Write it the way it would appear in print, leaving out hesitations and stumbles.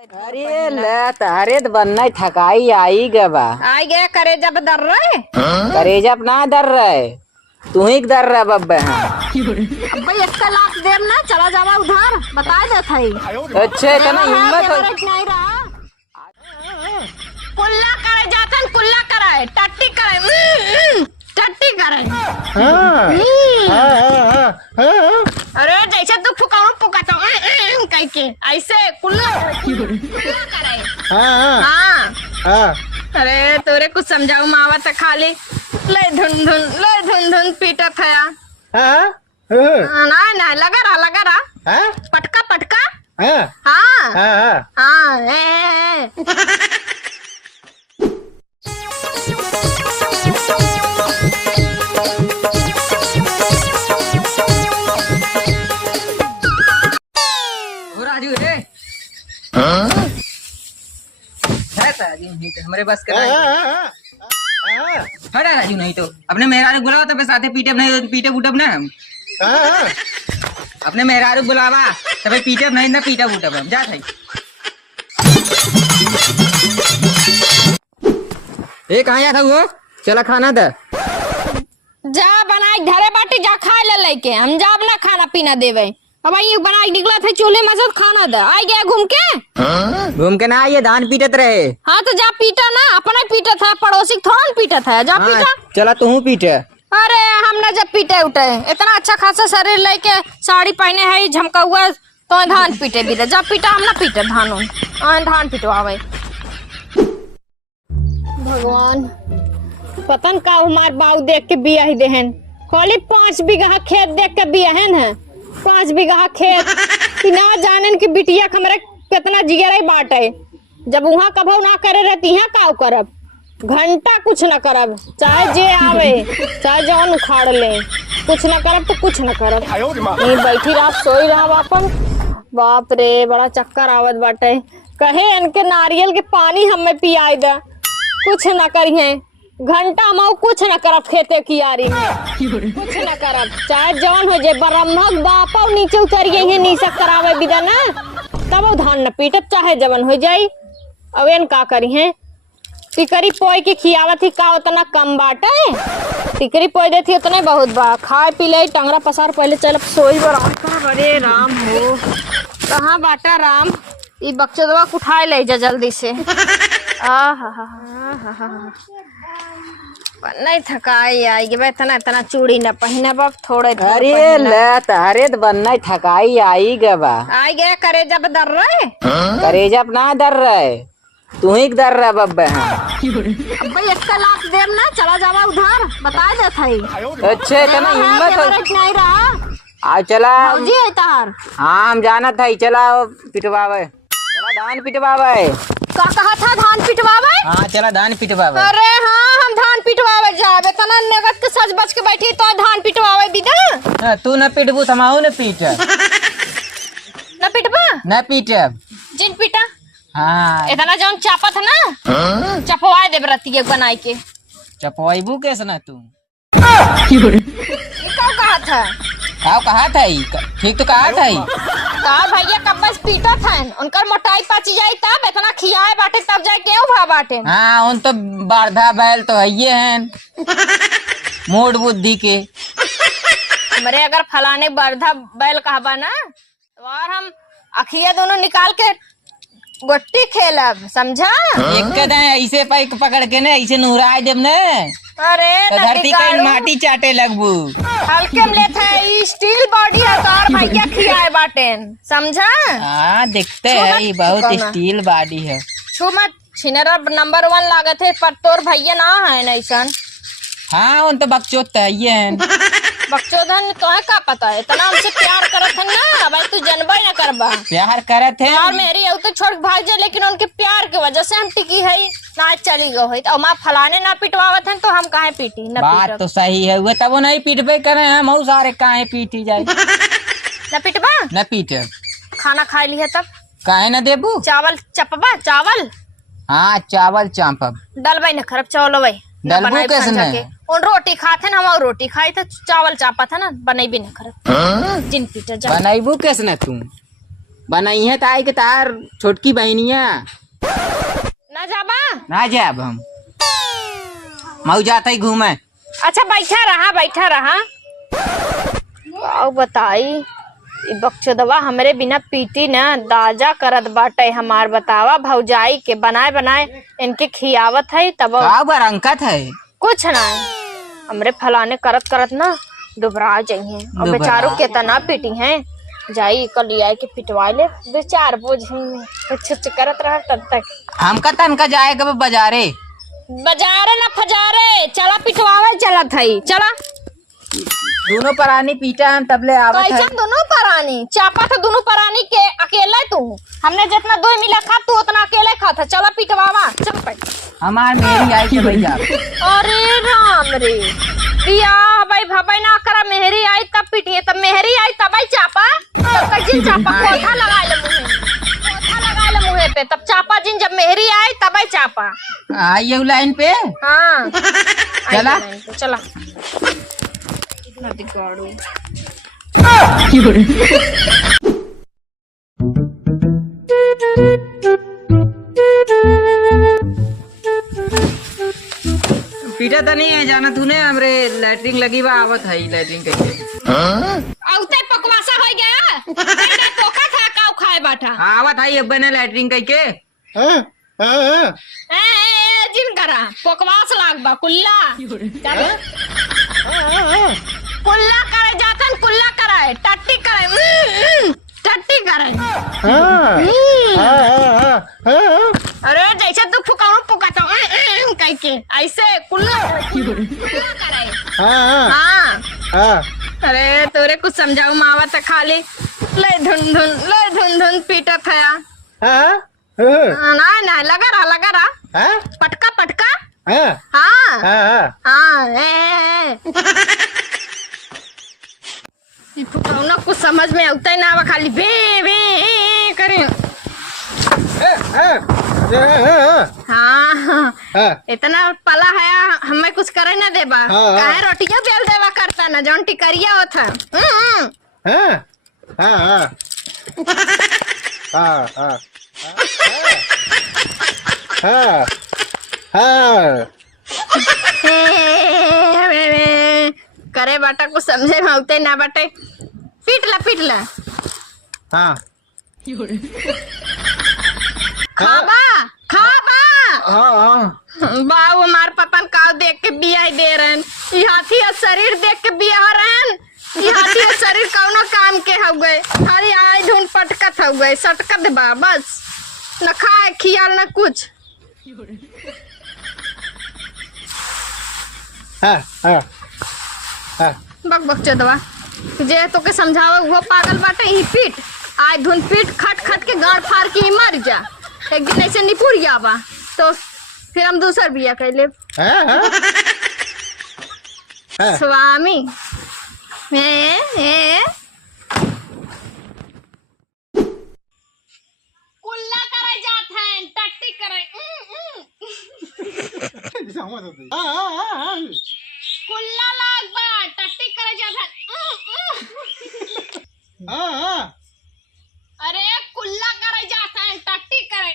अरे ले तारे तो बनना थकाई आई गवा आई गया करे जब दर रहे करेजा अपना दर रहे तू ही दर रहा बब्बे भाई इसका लाख देव ना चला जावा उधार बता दे थाई अच्छे इतना हिम्मत हो नहीं रहा कुल्ला करे जातन कुल्ला कराए टट्टी करे टट्टी करे अरे जैसे तू फुकाऊ फुकाता कह के ऐसे कुल्ला करे हाँ अरे तोरे कुछ समझाऊ मावा तो खाली ले धुन धुन पीटा थया ना ना लगा रहा पटका पटका हाँ हाँ राजू रे राजू नहीं तो हमारे बस का हटा राजू नहीं तो अपने मेहरारू बुलाओ तब साथे पीटे नहीं पीटे उठब ना हम अपने मेहरारू बुलावा तब पीटे नहीं ना पीटा उठब हम जा थाई ए कहाँ जा था वो चला खाना दे जा बनाई घरे बाटी जा खा ले लेके हम जा अपना खाना पीना देवे अब ये बनाई निकला था चूल्हे में खाना दे आई गया घूम के ना ये धान पीटत रहे हाँ तो जा पीटा ना अपना पीटा था पड़ोसी थोड़ा पीटा था जा पीटा चला तू पीटे अरे हम ना जब पीटे उठे इतना अच्छा खासा शरीर लेके साड़ी पहने है झमका हुआ तो धान पीटे भी जब पीटा हम ना पीटे धान पिटवावे भगवान पतन का हमार बाऊ देख के बिया ही देहन खाली 5 बीघा खेत देख के बिया है 5 बीघा खेत कि ना जानन की बिटिया हमरा कितना जिगरई बाटे जब वहाँ कभो ना करे रहती है का करब घंटा कुछ न करब चाहे जे आवे चाहे जौन उखाड़ ले कुछ न करब तो कुछ न करब नहीं बैठी रात सोई रहा बापन बाप रे बड़ा चक्कर आवत बाटे कहे इनके नारियल के पानी हमें पियाई दे कुछ न करिए घंटा माऊ कुछ न करब खेते की यारी में कुछ न करब चाहे जौन हो जाए ब्रह्मक बापा नीचे उतरिए है नीसक करावे बिदा ना तब वो धान न पीटब चाहे जवन हो जाई अब एन का करी है टिकरी पोई के खियावत ही का उतना कम बाटे टिकरी पोई देती उतने बहुत बा खाए पी ले टंगरा पसार पहले चल सोई बराबर अरे राम हो कहाँ बाटा राम ये बक्चदवा उठाए ले जा जल्दी से नहीं थकाई आई इतना चूड़ी न पहने बक थोड़े अरे ले तारे तो बनना थकाई आई गवा आई गया करे जब दर रहे करेजा अपना दर रहे तू ही दर रहा बब्बे भाई इसका लाख देव ना चला जावा उधार बता दे थाई अच्छे इतना हिम्मत हो नहीं रहा आ चला जी है तार हाँ हम जाना था चला पिटवावे चला धान पिटवावे का कहा था धान पिटवावे हाँ चला धान पिटवावे अरे हाँ हम धान पिटवावे जावे तना नगद के सज बच के बैठी तो धान पिटवावे बिदा तू न पिटबू समाऊ न पीट न पिटबा न पीट जिन पिटा हाँ इतना जौन चापत ना चपवाए दे बरती बनाई के चपवाईबू कैसे ना तू कहा था कहा था ठीक तो कहा था कहा भैया कब बस पीटा था उनकर मोटाई पची जाई तब इतना खियाए बाटे तब जाए क्यों भा बाटे हाँ उन तो बारधा बैल तो है हैं मोड़ बुद्धि के हमरे अगर फलाने बारधा बैल कहबा ना तो और हम अखिया दोनों निकाल के गोट्टी खेलब समझा एक ऐसे पैक पकड़ के ने ऐसे नुहराए देब ने अरे तो धरती का माटी चाटे लगबू हल्के में लेता है स्टील बॉडी है तो भैया खियाए बाटेन समझा हाँ देखते है ये बहुत स्टील बॉडी है छू मत छिनरा नंबर 1 लागत है पर तोर भैया ना है नैसन हाँ उन तो बकचोद है ये बकचोदन तो है का पता है इतना हमसे प्यार करत है ना भाई तू जनबा ना करबा प्यार करत है और मेरी तो छोड़ भाग जाए लेकिन उनके प्यार की वजह से हम टिकी है ना चली गई और माँ फलाने ना पिटवावत है तो हम काहे पीटी न बात तो सही है वो तब नहीं पीटबे करे हम सारे काहे पीटी जाए न पिटवा न पीट खाना खा ली है तब काहे न देबू चावल चपबा चावल हाँ चावल चापब डलवाई न खरब चावल वही डलबू कैसे उन रोटी खाते ना हम रोटी खाई थे चावल चापा था ना बनेबी न खरब जिन पीटा जा बनाइबू कैसे न तू बनाई है ताई के तार छोटकी बहनिया ना जाबा। ना जाब हम मऊ जाते ही घूमे। अच्छा बैठा रहा। आओ बताई ई बक्चोदवा हमरे बिना पीटी न दाजा करत बाटे हमार। बतावा भौजाई के बनाए इनके खियावत है तब बरंकत है कुछ ना हमरे फलाने करत ना दुबरा जाइए और बेचारों के तना पीटी हैं जाई कल लिया के पिटवा ले बेचार बोझ कुछ करत रहा तब तक हमका तनका जाएगा बाजारे ना फजारे चला पिटवावे चलत है चला। दोनों परानी पीटा हम तबले आवत है। दोनों परानी चापा था दोनों परानी के अकेले तू हमने जितना दो मिला खा तू उतना अकेले खा था। चला पिटवावा चल पे हमार मेरी आई के भैया। अरे राम रे पिया भाई भाई ना करा मेहरी आई तब पिटिए तब मेहरी आई तब आई चापा तब तक जिन चापा पौधा लगा ले मुहे पे तब चापा जिन जब मेहरी आई तब आई चापा आई ये लाइन पे। हाँ चला पीटा तो नहीं है जाना तूने हमरे लैटरिन लगी बा आवत है लैटरिन कैसे औते पकवासा हो गया तेरे टोका था काऊ खाए बाटा आवत है अब ने लैटरिन कैके जिन करा पकवास लाग बा कुल्ला कुल्ला करे जातन कुल्ला कराए टट्टी करे अरे जैसे तू फुकाऊ पुकाता कह के ऐसे कुल्ला करे। हाँ अरे तोरे कुछ समझाऊ मावा तो खाली ले धुन धुन पीटा थया। ना लगा रहा पटका हाँ ना कुछ समझ में आता ही ना आवा खाली बे करे। हाँ इतना पला है हमें कुछ करे ना देबा काहे रोटियां बेल देवा करता ना जौन टिकरिया होता। करे बाटा कुछ समझे में आते ना बाटे पीट ला खाबा बाबू हमार पतन काव देख के बिया दे रहन ई हाथी शरीर देख के बिया रहन ई हाथी शरीर कौनो काम के हो गए खाली आय धुन पटकत हो गए सटकत बा बस न खाए खियाल न कुछ। बक चोदवा जे तो के समझावे वो पागल बाटे ही पीट आय धुन पीट खट के गाड़ फाड़ के ही मर जा एक दिन ऐसे निपुर जावा तो फिर हम दूसर बिया कर ले। स्वामी कुल्ला करे जात है टट्टी करे कुल्ला लाग बा टट्टी करे जात है। अरे कुल्ला करे जात है टट्टी करे